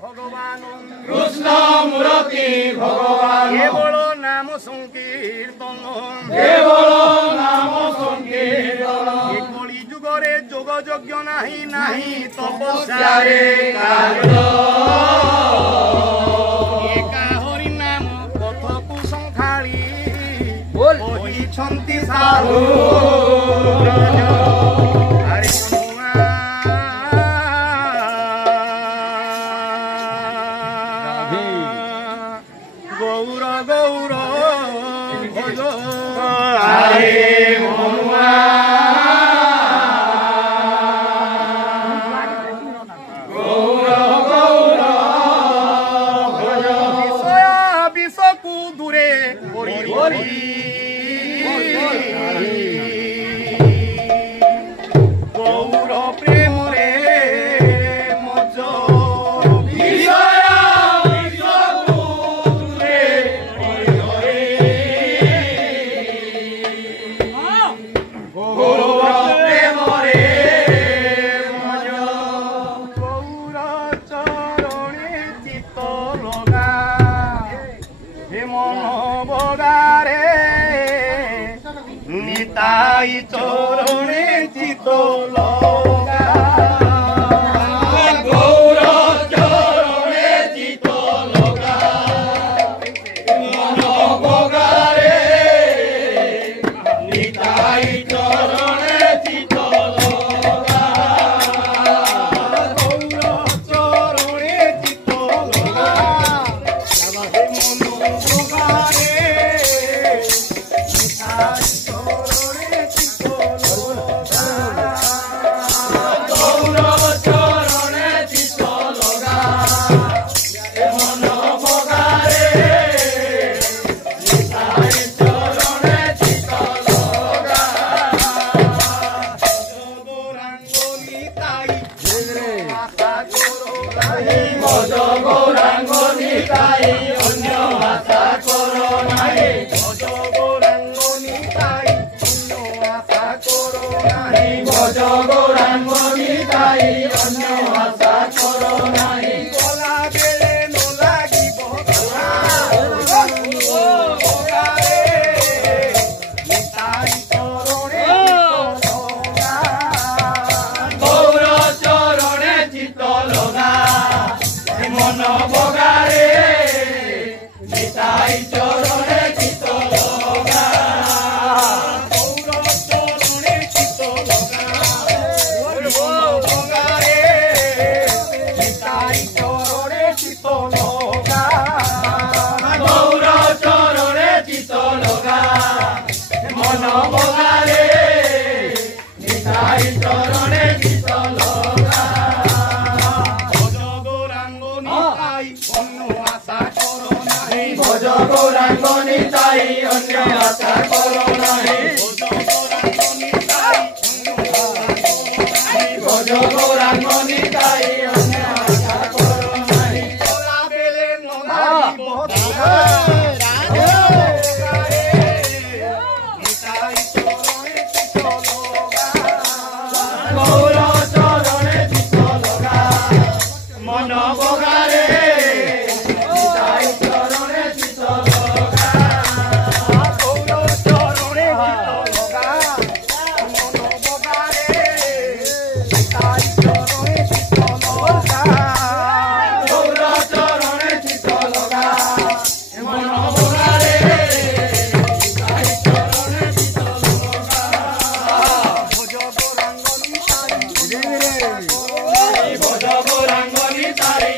ভগবান কৃষ্ণ মূরতি ভগবান কেবল নাম সংকীর্তন কেবল নাম সংকীর্তন কলি যুগরে যোগ যজ্ঞ নাহি নাহি তপস্যারে তপস্যারে কাজ একা হরি নাম পথকু সংখাଳି বল বহিଛନ୍ତି ସାଧୁ ଆରେ ଗୌର ଗୌର ଭଜ ଆରେ ମନୁଆ ଗୌର ଗୌର ଭଜ ବିଷୟ ବିଷକୁ ଦୂରେ କରି କରି ଗୌର ପ୍ରେମରେ ମଜ ଗୌର ଚରଣେ ଚିତ୍ତ ଲଗା ହେ ମନ ବଗାରେ ନିତାଇ ଚରଣେ ଚିତ୍ତ ଲଗା ଗୌର ଚରଣେ ଚିତ ଲଗା ମନ ବଗାରେ ନିତାଇ ଚରଣେ ଚିତ ଲଗା ଗୌର ଚରଣେ ଚିତ୍ତ ଲଗା ହେ ମନ ବଗାରେ ନିତାଇ ଚରଣେ ଚିତ୍ତ ଲଗା ଗୌର ଚରଣେ ଚିତ ଲଗା ମନ ବଗାରେ ନିତାଇ ଚରଣେ ଚିତ ଲଗା ଗୌରାଙ୍ଗ ନିତାଇ ଆଶା କର ନାହିଁ ଭଜ ଗୌରାଙ୍ଗ ନିତାଇ ଅନ୍ୟ ଆଶା କର ନାହିଁ ଭଜ ଗୌରାଙ୍ଗ ନିତାଇ ଅନ୍ୟ ଆଶା କର ନାହିଁ ଭଜ ଗୌରାଙ୍ଗ ନିତାଇ ଅନ୍ୟ ଆଶା କର ନାହିଁ ଗଲା ବେଳେ ନ ଲାଗିବ ଭଗାରେ ନିତାଇ ଚରଣେ ଲଗା ଗୌର ଚରଣେ ଚିତ ଲଗା ମନ ବଗାରେ ନିତାଇ ଚରଣେ ଚିତ ଲଗା ଗୌର ଚରଣେ ଚିତ୍ତ ଲଗା ଭଗାରେ ନିତାଇ ଚରଣେ ଚିତ୍ତ ଲଗା ଗୌର ଚରଣେ ଚିତ ଲଗା ମନ ବଗାରେ ନିତାଇ ଚରଣେ ଚିତ ଲଗା ଭଜ ଗୌରାଙ୍ଗ ନିତାଇ ଅନ୍ୟ ଆଶା କର ନାହିଁ ଭଜ ଗୌରାଙ୍ଗ ନିତାଇ ଅନ୍ୟ ଆଶା କର ନାହିଁ ଭଜ ଗୌରାଙ୍ଗ ନିତାଇ ଅନ୍ୟ ଆଶା କର ନାହିଁ ଭଜ ଗୌରାଙ୍ଗ ନିତାଇ ଅନ୍ୟ ଆଶା କର ନାହିଁ ଗଲା ବେଳେ ନ ଲାଗିବ ନିତାଇ ଚରଣେ ଚିତ୍ତ ଲଗା ଗୌର ଚରଣେ ଚିତ ଲଗା ମନ ବଗାରେ ନିତାଇ ଚରଣେ ଚିତ ଲଗା ଗୌର ଚରଣେ ଚିତ୍ତ ଲଗା ମନ ବଗାରେ ନିତାଇ ଚରଣେ ଚିତ୍ତ ଲଗା ଗୌର ଚରଣେ ଚିତ ଲଗା ମନ ବଗାରେ ନିତାଇ ଚରଣେ ଚିତ ଲଗା ଭଜ ଗୌରାଙ୍ଗ ନିତାଇ ଭଜ ଗୌରାଙ୍ଗ ନିତାଇ